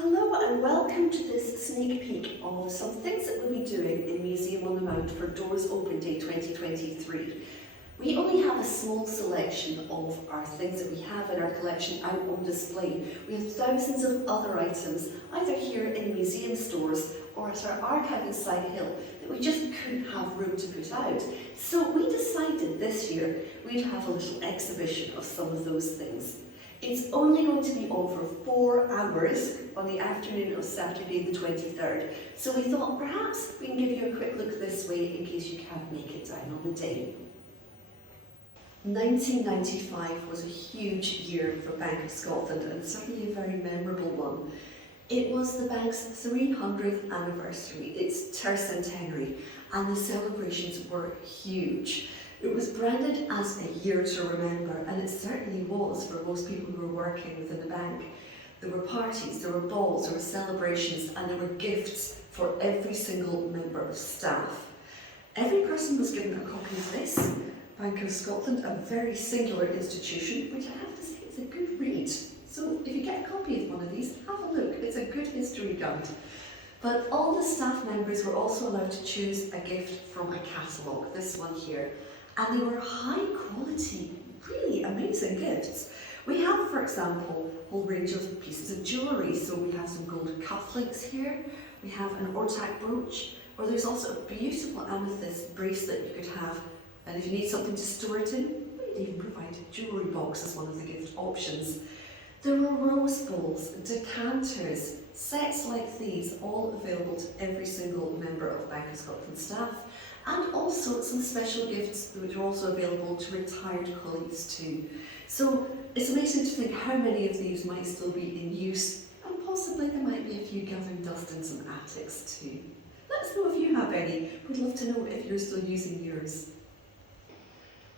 Hello and welcome to this sneak peek of some things that we'll be doing in Museum on the Mount for Doors Open Day 2023. We only have a small selection of our things that we have in our collection out on display. We have thousands of other items, either here in museum stores or at our archive in Side Hill, that we just couldn't have room to put out. So we decided this year we'd have a little exhibition of some of those things. It's only going to be on for 4 hours on the afternoon of Saturday the 23rd. So we thought perhaps we can give you a quick look this way in case you can't make it down on the day. 1995 was a huge year for Bank of Scotland and certainly a very memorable one. It was the bank's 300th anniversary, its tercentenary, and the celebrations were huge. It was branded as a year to remember, and it certainly was for most people who were working within the bank. There were parties, there were balls, there were celebrations, and there were gifts for every single member of staff. Every person was given a copy of this. Bank of Scotland, a very singular institution, which I have to say is a good read. So if you get a copy of one of these, have a look. It's a good history guide. But all the staff members were also allowed to choose a gift from a catalogue, this one here. And they were high quality, really amazing gifts. We have, for example, a whole range of pieces of jewellery. So we have some gold cufflinks here, we have an Ortac brooch, or there's also a beautiful amethyst bracelet you could have. And if you need something to store it in, we'd even provide a jewellery box as one of the gift options. There were rose bowls, decanters, sets like these, all available to every single member of Bank of Scotland staff. And also some special gifts which are also available to retired colleagues too. So it's amazing to think how many of these might still be in use, and possibly there might be a few gathering dust in some attics too. Let us know if you have any. We'd love to know if you're still using yours.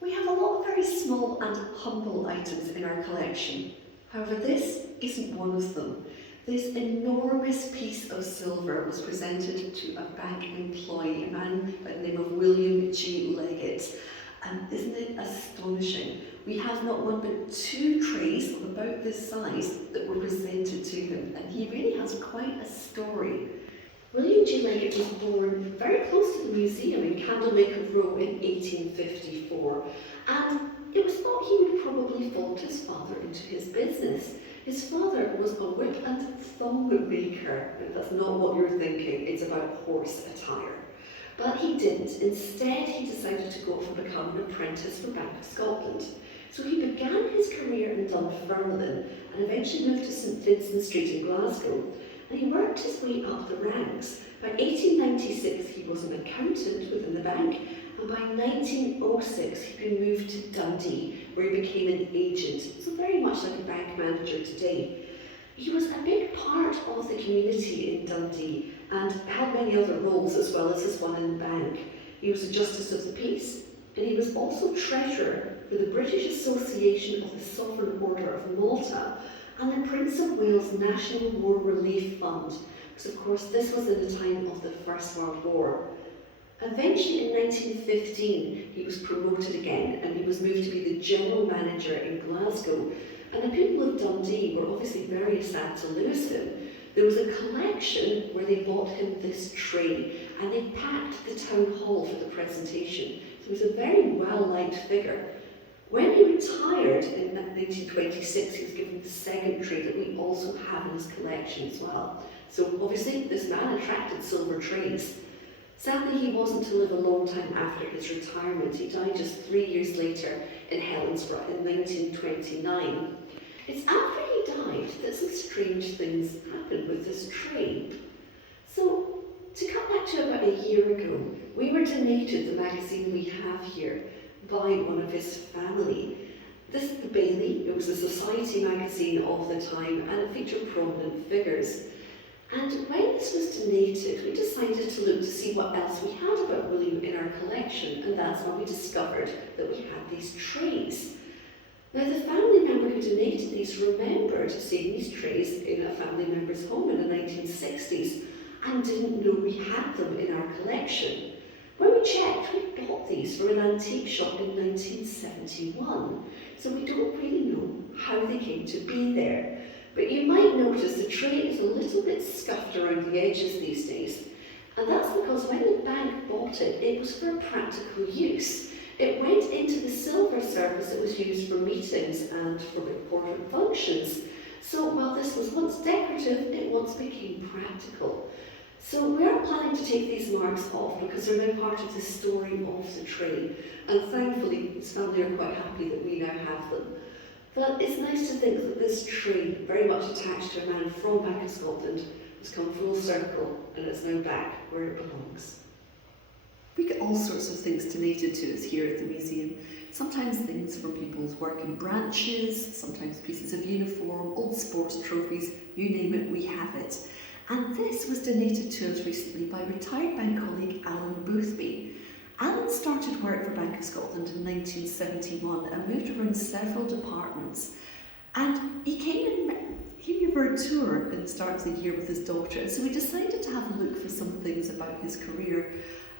We have a lot of very small and humble items in our collection. However, this isn't one of them. This enormous piece of silver was presented to a bank employee, a man by the name of William G. Leggett. And isn't it astonishing? We have not one but 2 trays of about this size that were presented to him, and he really has quite a story. William G. Leggett was born very close to the museum in Candlemaker Row in 1854, and it was thought he would probably fold his father into his business. His father was a whip and thong maker. That's not what you're thinking, it's about horse attire. But he didn't. Instead, he decided to go off and become an apprentice for Bank of Scotland. So he began his career in Dunfermline and eventually moved to St Vincent Street in Glasgow. And he worked his way up the ranks. By 1896, he was an accountant within the bank, and by 1906, he'd been moved to Dundee, where he became an agent, so very much like a bank manager today. He was a big part of the community in Dundee and had many other roles as well as his one in the bank. He was a Justice of the Peace, and he was also treasurer for the British Association of the Sovereign Order of Malta and the Prince of Wales National War Relief Fund, because of course this was in the time of the First World War. Eventually in 1915 he was promoted again and he was moved to be the general manager in Glasgow, and the people of Dundee were obviously very sad to lose him. There was a collection where they bought him this tray and they packed the town hall for the presentation. So he was a very well-liked figure. When he retired in 1926, he was given the second tray that we also have in his collection as well. So obviously this man attracted silver trays. Sadly, he wasn't to live a long time after his retirement. He died just 3 years later in Helensburgh in 1929. It's after he died that some strange things happened with this tray. So, to cut back to about a year ago, we were donated the magazine we have here by one of his family. This is the Bailey. It was a society magazine of the time and it featured prominent figures. And when this was donated, we decided to look to see what else we had about William in our collection, and that's when we discovered that we had these trays. Now, the family member who donated these remembered seeing these trays in a family member's home in the 1960s and didn't know we had them in our collection. When we checked, we bought these for an antique shop in 1971, so we don't really know how they came to be there. But you might notice the tray is a little bit scuffed around the edges these days. And that's because when the bank bought it, it was for practical use. It went into the silver service that was used for meetings and for important functions. So while this was once decorative, it once became practical. So we are planning to take these marks off because they're now part of the story of the tray. And thankfully, his family are quite happy that we now have them. But it's nice to think that this tray, very much attached to a man from Bank of Scotland, has come full circle and it's now back where it belongs. We get all sorts of things donated to us here at the museum. Sometimes things from people's working branches, sometimes pieces of uniform, old sports trophies, you name it, we have it. And this was donated to us recently by retired bank colleague Alan Boothby. Alan started work for Bank of Scotland in 1971 and moved around several departments. And he came here for a tour at the start of the year with his daughter, and so we decided to have a look for some things about his career.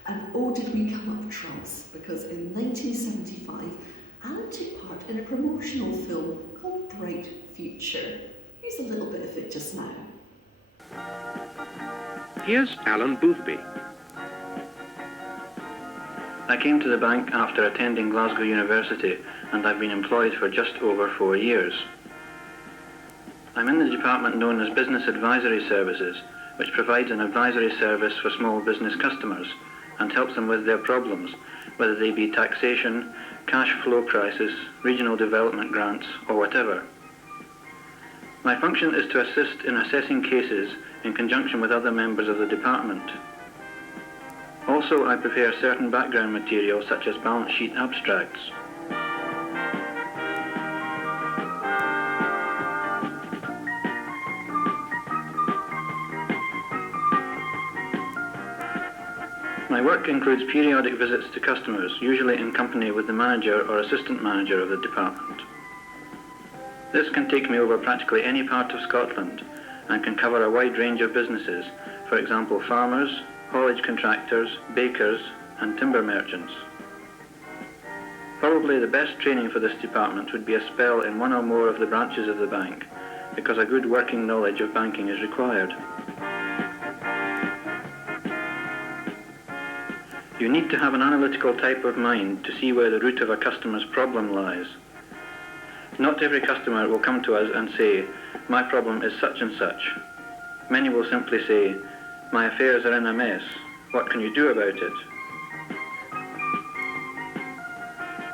And oh, did we come up trumps, because in 1975, Alan took part in a promotional film called Bright Future. Here's a little bit of it just now. Here's Alan Boothby. I came to the bank after attending Glasgow University, and I've been employed for just over 4 years. I'm in the department known as Business Advisory Services, which provides an advisory service for small business customers and helps them with their problems, whether they be taxation, cash flow crisis, regional development grants, or whatever. My function is to assist in assessing cases in conjunction with other members of the department. Also, I prepare certain background material such as balance sheet abstracts. My work includes periodic visits to customers, usually in company with the manager or assistant manager of the department. This can take me over practically any part of Scotland and can cover a wide range of businesses, for example farmers, haulage contractors, bakers and timber merchants. Probably the best training for this department would be a spell in one or more of the branches of the bank, because a good working knowledge of banking is required. You need to have an analytical type of mind to see where the root of a customer's problem lies. Not every customer will come to us and say, "My problem is such and such." Many will simply say, "My affairs are in a mess. What can you do about it?"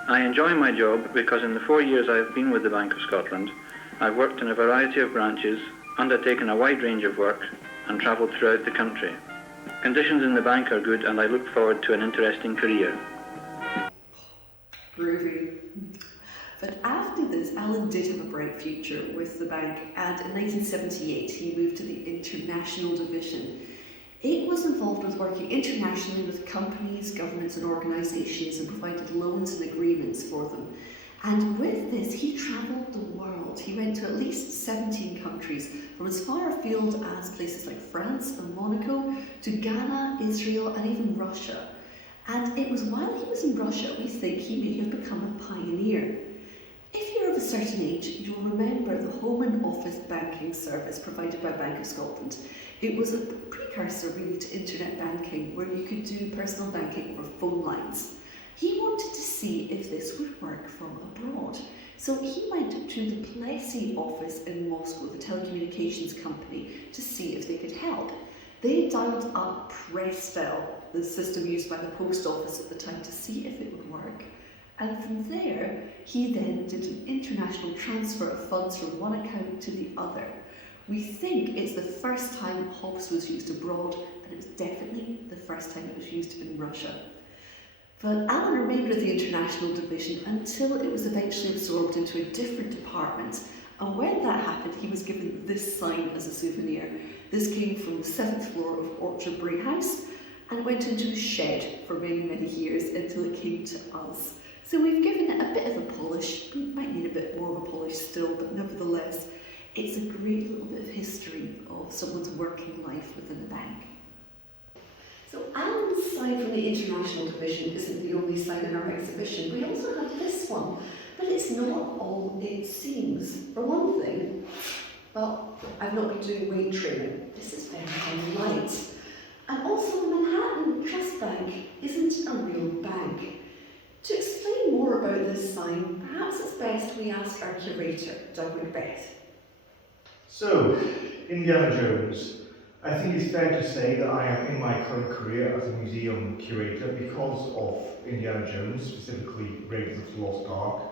I enjoy my job because in the 4 years I have been with the Bank of Scotland, I've worked in a variety of branches, undertaken a wide range of work, and travelled throughout the country. Conditions in the bank are good and I look forward to an interesting career. Groovy. But after this, Alan did have a bright future with the bank, and in 1978 he moved to the International Division. It was involved with working internationally with companies, governments and organisations and provided loans and agreements for them. And with this, he travelled the world. He went to at least 17 countries, from as far afield as places like France and Monaco, to Ghana, Israel and even Russia. And it was while he was in Russia, we think he may have become a pioneer. If you're of a certain age, you'll remember the Home and Office Banking Service provided by Bank of Scotland. It was a precursor really to internet banking, where you could do personal banking over phone lines. He wanted to see if this would work from abroad. So he went to the Plessy office in Moscow, the telecommunications company, to see if they could help. They dialed up Prestel, the system used by the post office at the time, to see if it would work. And from there, he then did an international transfer of funds from one account to the other. We think it's the first time HOBS was used abroad, and it was definitely the first time it was used in Russia. But Alan remained with the International Division until it was eventually absorbed into a different department. And when that happened, he was given this sign as a souvenir. This came from the 7th floor of Orchard Bray House and went into a shed for many, many years until it came to us. So we've given it a bit of a polish. We might need a bit more of a polish still, but nevertheless, it's a great little bit of history of someone's working life within the bank. So Alan's sign from the International Division isn't the only sign in our exhibition. We also have this one, but it's not all it seems. For one thing, Well, I've not been doing weight training. This is very, very light. And also, the Manhattan Trust Bank isn't a real bank. To explain more about this sign, perhaps it's best we ask our curator, Doug Macbeth. So, Indiana Jones. I think it's fair to say that I am in my current career as a museum curator because of Indiana Jones, specifically Raiders of the Lost Ark,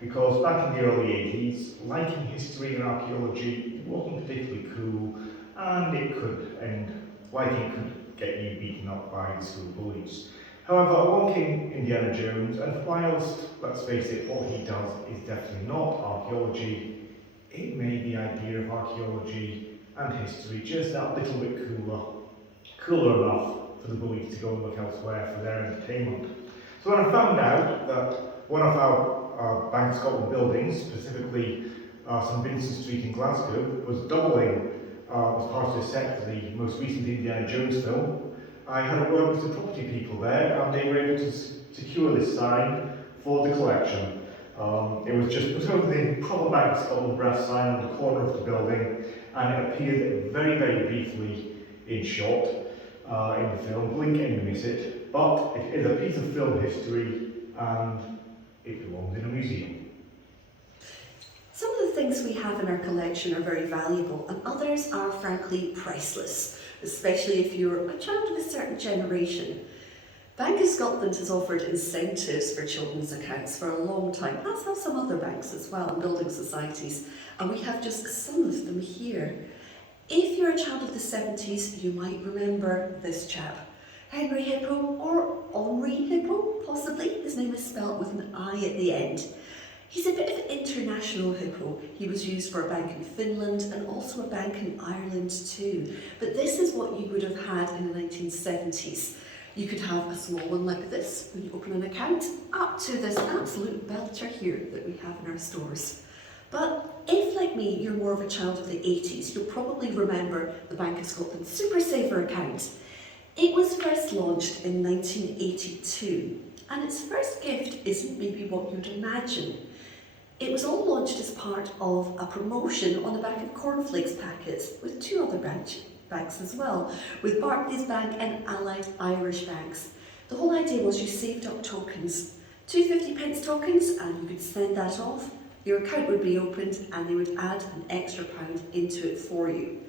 because back in the early 80s, liking history and archaeology wasn't particularly cool, and liking it could get you beaten up by the school bullies. However, along came Indiana Jones, and whilst, let's face it, what he does is definitely not archaeology, it made the idea of archaeology and history just that little bit cooler enough for the bullies to go and look elsewhere for their entertainment. So when I found out that one of our Bank of Scotland buildings, specifically St Vincent Street in Glasgow, was doubling as part of the set for the most recent Indiana Jones film, I had a word with the property people there, and they were able to secure this sign for the collection. It was just put over the proper Bank of Scotland brass sign on the corner of the building, and it appeared very, very briefly in shot in the film. Blink and you miss it, but it is a piece of film history, and it belongs in a museum. Some of the things we have in our collection are very valuable, and others are frankly priceless, especially if you're a child of a certain generation. Bank of Scotland has offered incentives for children's accounts for a long time, as have some other banks as well, and building societies, and we have just some of them here. If you're a child of the 70s, you might remember this chap, Henry Hippo, or Henri Hippo, possibly. His name is spelled with an I at the end. He's a bit of an international hippo. He was used for a bank in Finland and also a bank in Ireland too. But this is what you would have had in the 1970s. You could have a small one like this when you open an account, up to this absolute belter here that we have in our stores. But if, like me, you're more of a child of the 80s, you'll probably remember the Bank of Scotland Super Saver account. It was first launched in 1982, and its first gift isn't maybe what you'd imagine. It was all launched as part of a promotion on the back of cornflakes packets with two other banks as well, with Barclays Bank and Allied Irish banks. The whole idea was you saved up tokens, 250p tokens, and you could send that off. Your account would be opened and they would add an extra pound into it for you.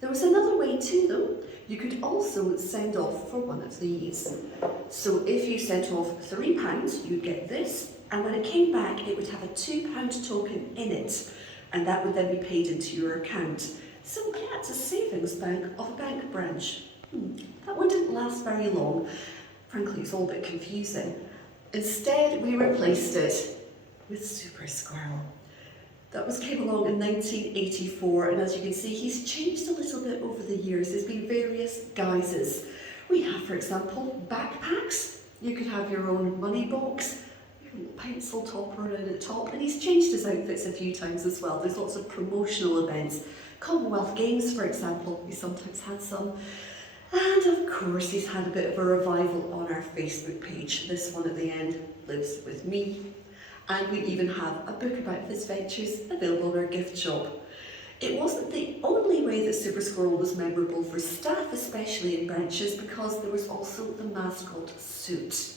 There was another way too though. You could also send off for one of these. So if you sent off £3, you'd get this, and when it came back, it would have a £2 token in it, and that would then be paid into your account. So yeah, it's a savings bank of a bank branch. That one didn't last very long. Frankly, it's all a bit confusing. Instead, we replaced it with Super Squirrel. That came along in 1984, and as you can see, he's changed a little bit over the years. There's been various guises. We have, for example, backpacks. You could have your own money box, your little pencil topper in the top, and he's changed his outfits a few times as well. There's lots of promotional events. Commonwealth Games, for example, he sometimes had some. And of course, he's had a bit of a revival on our Facebook page. This one at the end lives with me. And we even have a book about his ventures available in our gift shop. It wasn't the only way that Super Squirrel was memorable for staff, especially in branches, because there was also the mascot suit.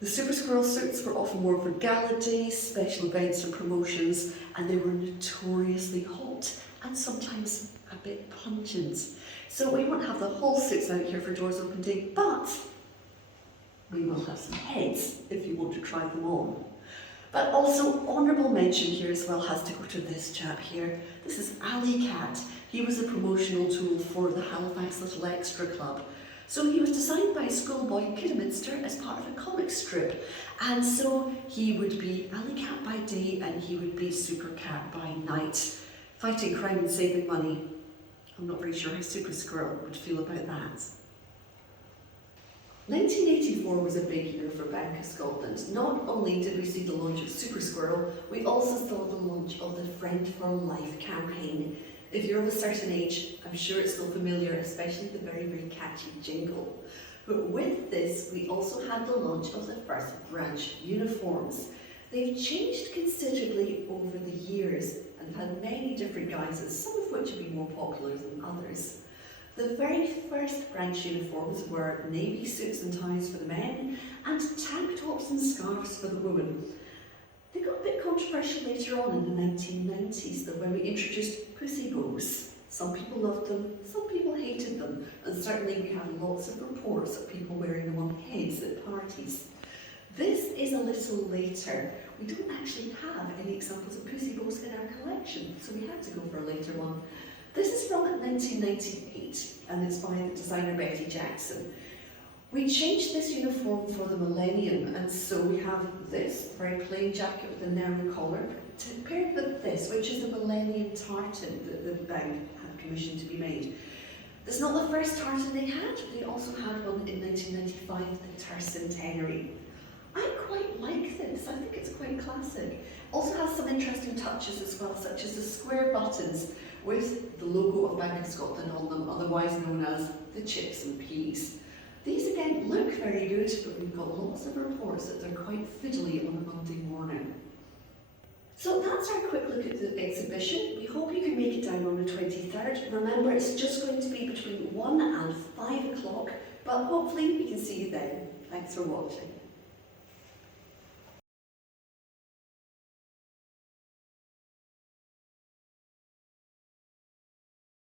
The Super Squirrel suits were often worn for gala days, special events and promotions, and they were notoriously hot and sometimes a bit pungent. So we won't have the whole suits out here for Doors Open Day, but we will have some heads if you want to try them on. But also, honourable mention here as well has to go to this chap here. This is Alley Cat. He was a promotional tool for the Halifax Little Extra Club. So he was designed by a schoolboy in Kidderminster as part of a comic strip. And so he would be Alley Cat by day and he would be Super Cat by night, fighting crime and saving money. I'm not very sure how Super Squirrel would feel about that. 1984 was a big year for Bank of Scotland. Not only did we see the launch of Super Squirrel, we also saw the launch of the Friend for Life campaign. If you're of a certain age, I'm sure it's still familiar, especially the very, very catchy jingle. But with this, we also had the launch of the first branch uniforms. They've changed considerably over over the years and had many different guises, some of which have been more popular than others. The very first branch uniforms were navy suits and ties for the men and tank tops and scarves for the women. They got a bit controversial later on in the 1990s, though, when we introduced pussy bows. Some people loved them, some people hated them, and certainly we had lots of reports of people wearing them on heads at parties. This is a little later. We don't actually have any examples of pussy bows in our collection, so we had to go for a later one. This is from 1998, and it's by the designer Betty Jackson. We changed this uniform for the millennium, and so we have this very plain jacket with a narrow collar, paired with this, which is the Millennium Tartan that the bank had commissioned to be made. This is not the first tartan they had. They also had one in 1995, the Tercentenary. I quite like this. I think it's quite classic. Also has some interesting touches as well, such as the square buttons with the logo of Bank of Scotland on them, otherwise known as the chips and peas. These again look very good, but we've got lots of reports that they're quite fiddly on a Monday morning. So that's our quick look at the exhibition. We hope you can make it down on the 23rd. Remember, it's just going to be between 1 and 5 o'clock, but hopefully we can see you then. Thanks for watching.